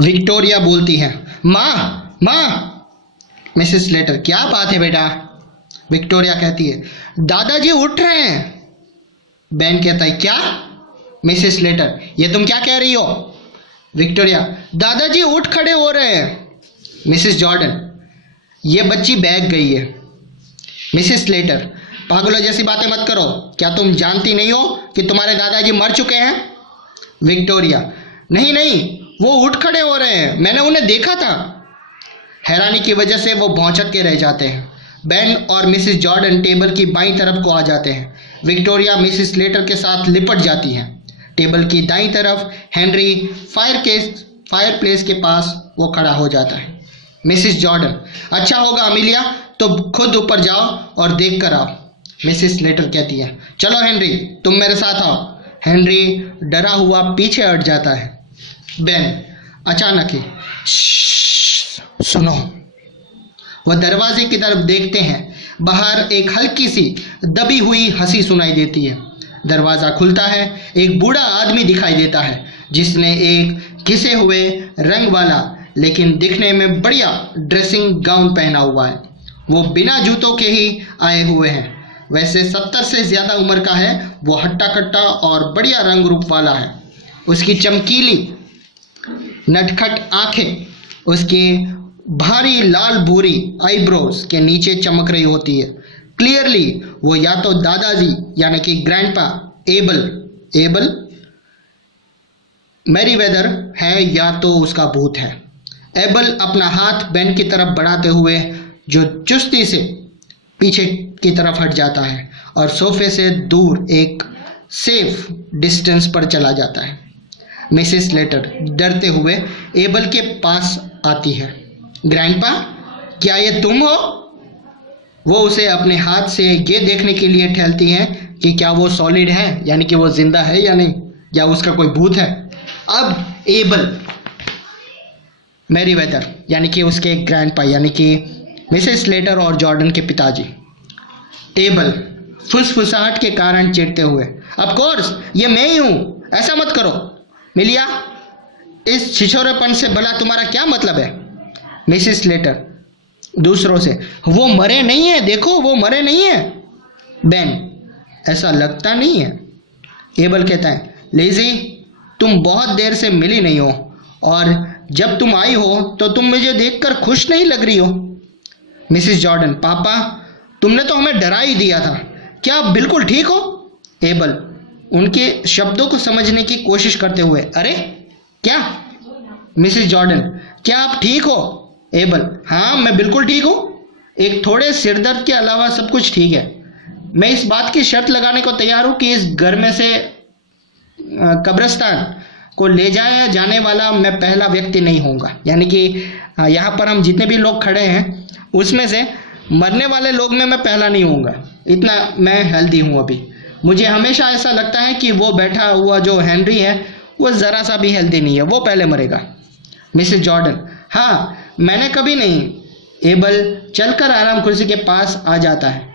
Victoria बोलती है, माँ माँ। मिसेस स्लेटर, क्या बात है बेटा? विक्टोरिया कहती है, दादाजी उठ रहे हैं। बेन कहता है, क्या? मिसेस स्लेटर, ये तुम क्या कह रही हो? विक्टोरिया, दादाजी उठ खड़े हो रहे हैं। मिसेस जॉर्डन, ये बच्ची बैग गई है। मिसेस स्लेटर, पागलों जैसी बातें मत करो, क्या तुम जानती नहीं हो कि तुम्हारे दादाजी मर चुके हैं? विक्टोरिया, नहीं नहीं, वो उठ खड़े हो रहे हैं, मैंने उन्हें देखा था। हैरानी की वजह से वो भौंचक के रह जाते हैं। बेन और मिसेस जॉर्डन टेबल की बाईं तरफ को आ जाते हैं। विक्टोरिया मिसेस स्लेटर के साथ लिपट जाती हैं। टेबल की दाईं तरफ हेनरी फायरप्लेस के पास वो खड़ा हो जाता है। मिसेस जॉर्डन, अच्छा होगा अमीलिया, तो खुद ऊपर जाओ और देख कर आओ। मिसेस स्लेटर कहती है, चलो हेनरी, तुम मेरे साथ आओ। हेनरी डरा हुआ पीछे हट जाता है। बेन अचानक ही, सुनो। वह दरवाजे की तरफ देखते हैं। बाहर एक हल्की सी दबी हुई हंसी सुनाई देती है। दरवाज़ा खुलता है। एक बूढ़ा आदमी दिखाई देता है जिसने एक घिसे हुए रंग वाला लेकिन दिखने में बढ़िया ड्रेसिंग गाउन पहना हुआ है। वो बिना जूतों के ही आए हुए हैं। वैसे 70 से ज़्यादा उम्र का है। वो हट्टा कट्टा और बढ़िया रंग रूप वाला है। उसकी चमकीली नटखट आंखें उसके भारी लाल भूरी आईब्रोज के नीचे चमक रही होती है। क्लियरली वो या तो दादाजी यानी कि ग्रैंडपा एबल मैरीवेदर है या तो उसका भूत है। एबल अपना हाथ बेन की तरफ बढ़ाते हुए जो चुस्ती से पीछे की तरफ हट जाता है और सोफे से दूर एक सेफ डिस्टेंस पर चला जाता है। मिसेस स्लेटर डरते हुए एबल के पास आती है। ग्रैंडपा, क्या ये तुम हो? वो उसे अपने हाथ से ये देखने के लिए ठहलती हैं कि क्या वो सॉलिड है, यानी कि वो जिंदा है या नहीं, या उसका कोई भूत है। अब एबल मैरीवेदर यानी कि उसके ग्रैंडपा यानी कि मिसेस स्लेटर और जॉर्डन के पिताजी। एबल फुसफुसाहट के कारण चिढ़ते हुए, ऑफ कोर्स ये मैं ही हूँ, ऐसा मत करो। मिलिया, इस छिछोरेपन से भला तुम्हारा क्या मतलब है? मिसेस स्लेटर दूसरों से, वो मरे नहीं है, देखो वो मरे नहीं है। बेन, ऐसा लगता नहीं है। एबल कहता है, लेज़ी, तुम बहुत देर से मिली नहीं हो और जब तुम आई हो तो तुम मुझे देखकर खुश नहीं लग रही हो। मिसेस जॉर्डन, पापा तुमने तो हमें डरा ही दिया था, क्या आप बिल्कुल ठीक हो? एबल उनके शब्दों को समझने की कोशिश करते हुए, अरे क्या? मिसेस जॉर्डन, क्या आप ठीक हो? एबल, हाँ मैं बिल्कुल ठीक हूँ, एक थोड़े सिरदर्द के अलावा सब कुछ ठीक है। मैं इस बात की शर्त लगाने को तैयार हूँ कि इस घर में से कब्रिस्तान को ले जाया जाने वाला मैं पहला व्यक्ति नहीं होऊंगा, यानी कि यहाँ पर हम जितने भी लोग खड़े हैं उसमें से मरने वाले लोग में मैं पहला नहीं होऊंगा। इतना मैं हेल्दी हूँ अभी। मुझे हमेशा ऐसा लगता है कि वो बैठा हुआ जो हेनरी है वो ज़रा सा भी हेल्दी नहीं है, वो पहले मरेगा। मिसेस जॉर्डन, हाँ मैंने कभी नहीं। एबल चलकर आराम कुर्सी के पास आ जाता है।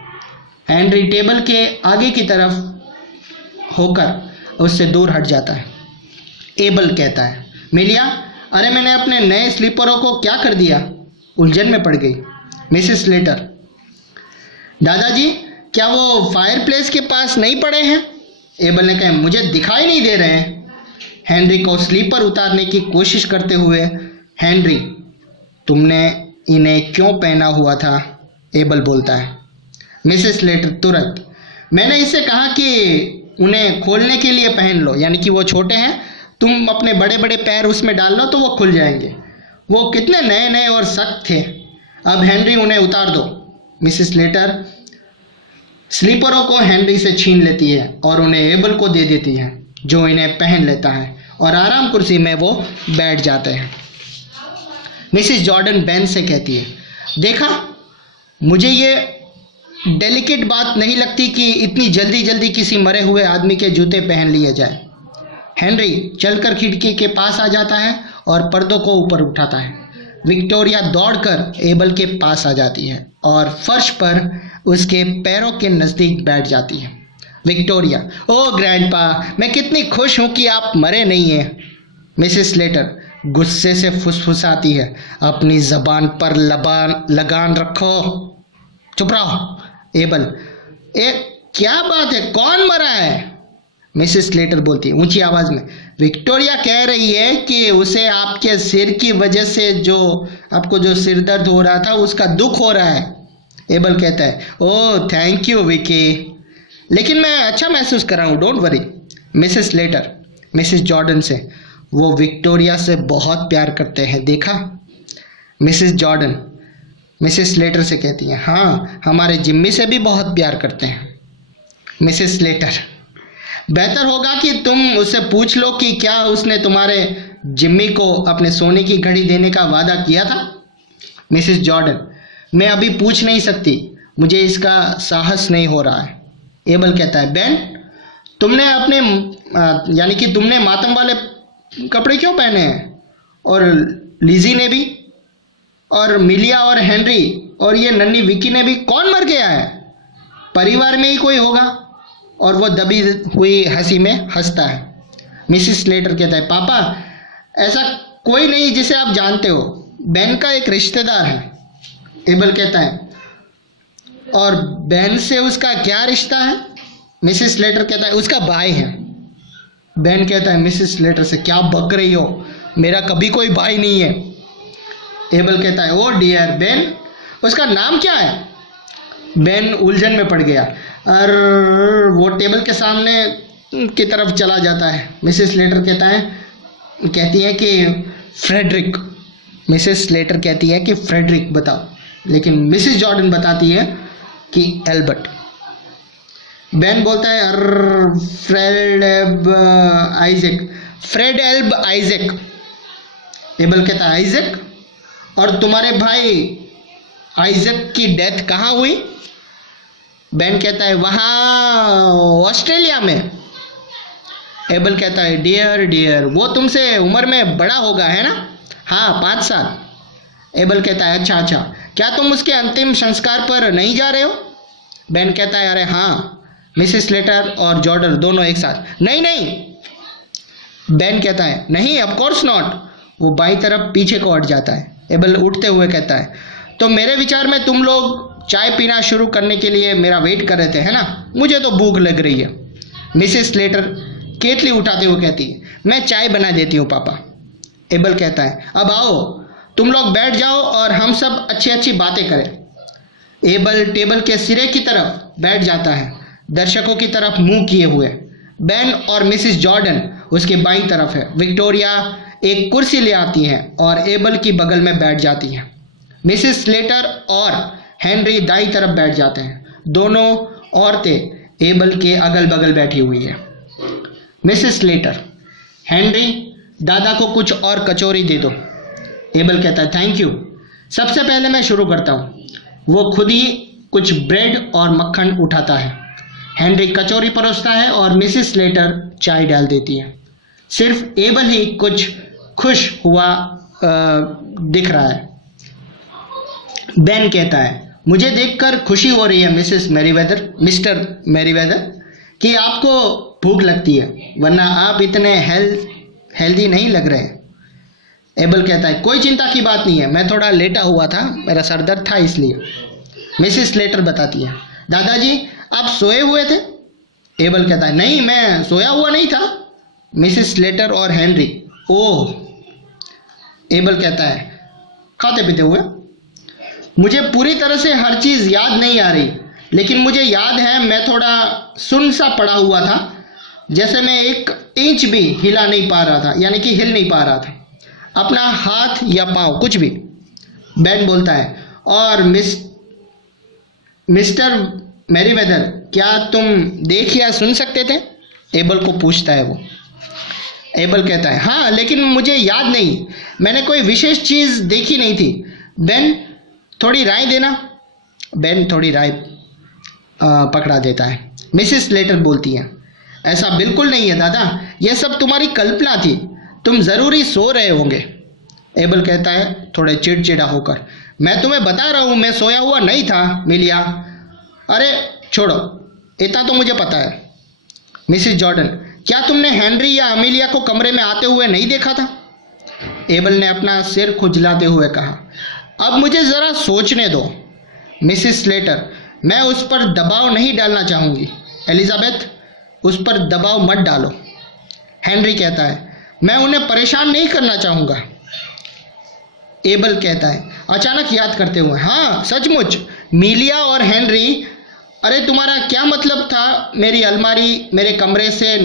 हेनरी टेबल के आगे की तरफ होकर उससे दूर हट जाता है। एबल कहता है, मिलिया, अरे मैंने अपने नए स्लीपरों को क्या कर दिया? उलझन में पड़ गई। मिसेस स्लेटर, दादाजी क्या वो फायरप्लेस के पास नहीं पड़े हैं? एबल ने कहा, मुझे दिखाई नहीं दे रहे हैं। हेनरी को स्लीपर उतारने की कोशिश करते हुए, हेनरी तुमने इन्हें क्यों पहना हुआ था? एबल बोलता है। मिसेस स्लेटर तुरंत, मैंने इससे कहा कि उन्हें खोलने के लिए पहन लो, यानी कि वो छोटे हैं, तुम अपने बड़े बड़े पैर उसमें डाल लो तो वो खुल जाएंगे। वो कितने नए नए और सख्त थे। अब हेनरी उन्हें उतार दो। मिसेस स्लेटर स्लीपरों को हेनरी से छीन लेती है और उन्हें एबल को दे देती है, जो इन्हें पहन लेता है और आराम कुर्सी में वो बैठ जाते हैं। मिसेस जॉर्डन बेन से कहती है, देखा, मुझे ये डेलिकेट बात नहीं लगती कि इतनी जल्दी जल्दी किसी मरे हुए आदमी के जूते पहन लिए जाए। हेनरी चलकर खिड़की के पास आ जाता है और पर्दों को ऊपर उठाता है। विक्टोरिया दौड़कर एबल के पास आ जाती है और फर्श पर उसके पैरों के नज़दीक बैठ जाती है। विक्टोरिया, ओह ग्रैंडपा, मैं कितनी खुश हूँ कि आप मरे नहीं हैं। मिसेस स्लेटर, गुस्से से फुसफुसाती है, अपनी जबान पर लगान रखो। चुप रहो। एबल, ए क्या बात है, कौन मरा है? मिसेस स्लेटर बोलती है ऊंची आवाज में। विक्टोरिया कह रही है कि उसे आपके सिर की वजह से आपको जो सिर दर्द हो रहा था उसका दुख हो रहा है। एबल कहता है, ओह थैंक यू विकी, लेकिन मैं अच्छा महसूस कर रहा हूँ, don't worry. Mrs Slater Mrs Jordan से, वो विक्टोरिया से बहुत प्यार करते हैं, देखा? मिसेस जॉर्डन मिसेस स्लेटर से कहती हैं, हाँ हमारे जिम्मी से भी बहुत प्यार करते हैं। मिसेस स्लेटर, बेहतर होगा कि तुम उससे पूछ लो कि क्या उसने तुम्हारे जिम्मी को अपने सोने की घड़ी देने का वादा किया था। मिसेस जॉर्डन, मैं अभी पूछ नहीं सकती, मुझे इसका साहस नहीं हो रहा है। एबल कहता है, बेन तुमने अपने यानी कि तुमने मातम वाले कपड़े क्यों पहने हैं? और लिजी ने भी, और मिलिया और हेनरी और ये नन्ही विकी ने भी। कौन मर गया है? परिवार में ही कोई होगा। और वो दबी हुई हंसी में हंसता है। मिसेस स्लेटर कहता है, पापा ऐसा कोई नहीं जिसे आप जानते हो, बेन का एक रिश्तेदार है। एबल कहता है, और बेन से उसका क्या रिश्ता है? मिसेस स्लेटर कहता है, उसका भाई है। बेन कहता है मिसेस स्लेटर से, क्या बक रही हो, मेरा कभी कोई भाई नहीं है। एबल कहता है, ओ डियर बेन, उसका नाम क्या है? बेन उलझन में पड़ गया और वो टेबल के सामने की तरफ चला जाता है। मिसेस स्लेटर कहती है कि फ्रेडरिक। मिसेस स्लेटर कहती है कि फ्रेडरिक बताओ, लेकिन मिसेस जॉर्डन बताती है कि एल्बर्ट। बेन बोलता है, फ्रेड एल्ब आइजैक। एबल कहता है, आइजैक? और तुम्हारे भाई आइजैक की डेथ कहाँ हुई? बेन कहता है, वहाँ ऑस्ट्रेलिया में। एबल कहता है, डियर वो तुमसे उम्र में बड़ा होगा है ना? हाँ 5 साल। एबल कहता है, अच्छा, क्या तुम उसके अंतिम संस्कार पर नहीं जा रहे हो? बेन कहता है, अरे हाँ। मिसेस स्लेटर और जॉर्डन दोनों एक साथ, नहीं। बेन कहता है, नहीं ऑफ कोर्स नॉट। वो बाई तरफ पीछे को हट जाता है। एबल उठते हुए कहता है, तो मेरे विचार में तुम लोग चाय पीना शुरू करने के लिए मेरा वेट कर रहे थे है ना? मुझे तो भूख लग रही है। मिसेस स्लेटर केतली उठाते हुए कहती है, मैं चाय बना देती हूँ पापा। एबल कहता है, अब आओ तुम लोग बैठ जाओ और हम सब अच्छी बातें करें। एबल टेबल के सिरे की तरफ बैठ जाता है, दर्शकों की तरफ मुंह किए हुए। बेन और मिसेस जॉर्डन उसके बाईं तरफ है। विक्टोरिया एक कुर्सी ले आती हैं और एबल की बगल में बैठ जाती हैं। मिसेस स्लेटर और हेनरी दाईं तरफ बैठ जाते हैं। दोनों औरतें एबल के अगल बगल बैठी हुई है। मिसेस स्लेटर, हेनरी दादा को कुछ और कचौरी दे दो। एबल कहता है, थैंक यू। सबसे पहले मैं शुरू करता हूँ। वो खुद ही कुछ ब्रेड और मक्खन उठाता है। हेनरी कचौरी परोसता है और मिसेस स्लेटर चाय डाल देती है। सिर्फ एबल ही कुछ खुश हुआ दिख रहा है। बेन कहता है, मुझे देखकर खुशी हो रही है मिस्टर मैरीवेदर कि आपको भूख लगती है, वरना आप इतने हेल्दी नहीं लग रहे। एबल कहता है, कोई चिंता की बात नहीं है, मैं थोड़ा लेटा हुआ था, मेरा सर दर्द था इसलिए। मिसेस स्लेटर बताती है, दादाजी आप सोए हुए थे? एबल कहता है, नहीं मैं सोया हुआ नहीं था। मिसेस स्लेटर और हेनरी, ओह। एबल कहता है, खाते पीते हुए, मुझे पूरी तरह से हर चीज़ याद नहीं आ रही, लेकिन मुझे याद है मैं थोड़ा सुन्न सा पड़ा हुआ था, जैसे मैं 1 इंच भी हिला नहीं पा रहा था, यानी कि हिल नहीं पा रहा था अपना हाथ या पाँव, कुछ भी। बेन बोलता है, और मिस्टर मैरीवेदर, क्या तुम देख या सुन सकते थे? एबल को पूछता है वो। एबल कहता है, हाँ लेकिन मुझे याद नहीं, मैंने कोई विशेष चीज़ देखी नहीं थी। बेन थोड़ी राय देना। बेन थोड़ी राय पकड़ा देता है। मिसेस स्लेटर बोलती है, ऐसा बिल्कुल नहीं है दादा, यह सब तुम्हारी कल्पना थी, तुम ज़रूरी सो रहे होंगे। एबल कहता है थोड़े चिड़चिड़ा होकर, मैं तुम्हें बता रहा हूँ मैं सोया हुआ नहीं था मिलिया। अरे छोड़ो, इतना तो मुझे पता है। मिसेस जॉर्डन, क्या तुमने हेनरी या अमीलिया को कमरे में आते हुए नहीं देखा था? एबल ने अपना सिर खुजलाते हुए कहा। अब मुझे ज़रा सोचने दो मिसिस स्लेटर, मैं उस पर दबाव नहीं डालना चाहूँगी। एलिजाबेथ, उस पर दबाव मत डालो। हेनरी कहता है, मैं उन्हें परेशान नहीं करना चाहूँगा। एबल कहता है अचानक याद करते हुए, हाँ सचमुच, मिलिया और हेनरी, अरे तुम्हारा क्या मतलब था मेरी अलमारी मेरे कमरे से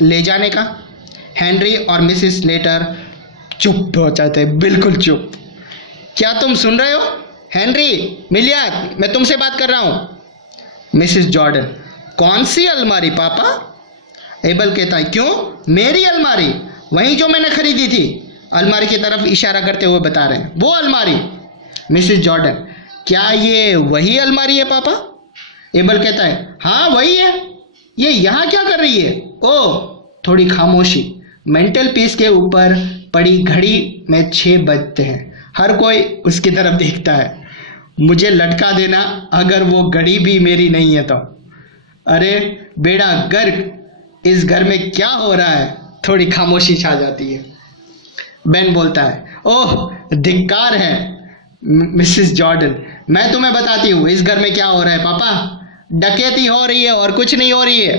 ले जाने का? हेनरी और मिसिस स्लेटर चुप हो जाते, बिल्कुल चुप। क्या तुम सुन रहे हो? हेनरी, मिलिया, मैं तुमसे बात कर रहा हूँ। मिसिस जॉर्डन, कौन सी अलमारी पापा? एबल कहता है, क्यों, मेरी अलमारी, वही जो मैंने खरीदी थी। अलमारी की तरफ इशारा करते हुए बता रहे हैं, वो अलमारी। मिसिस जॉर्डन, क्या ये वही अलमारी है पापा? एबल कहता है, हाँ वही है। ये यहाँ क्या कर रही है? ओह, थोड़ी खामोशी। मेंटल पीस के ऊपर पड़ी घड़ी में 6 बजते हैं। हर कोई उसकी तरफ देखता है। मुझे लटका देना अगर वो घड़ी भी मेरी नहीं है तो। अरे बेड़ा गर्क, इस घर में क्या हो रहा है? थोड़ी खामोशी छा जाती है। बेन बोलता है, ओह धिक्कार है मिसिस जॉर्डन, मैं तुम्हें बताती हूँ इस घर में क्या हो रहा है पापा। डकैती हो रही है और कुछ नहीं हो रही है।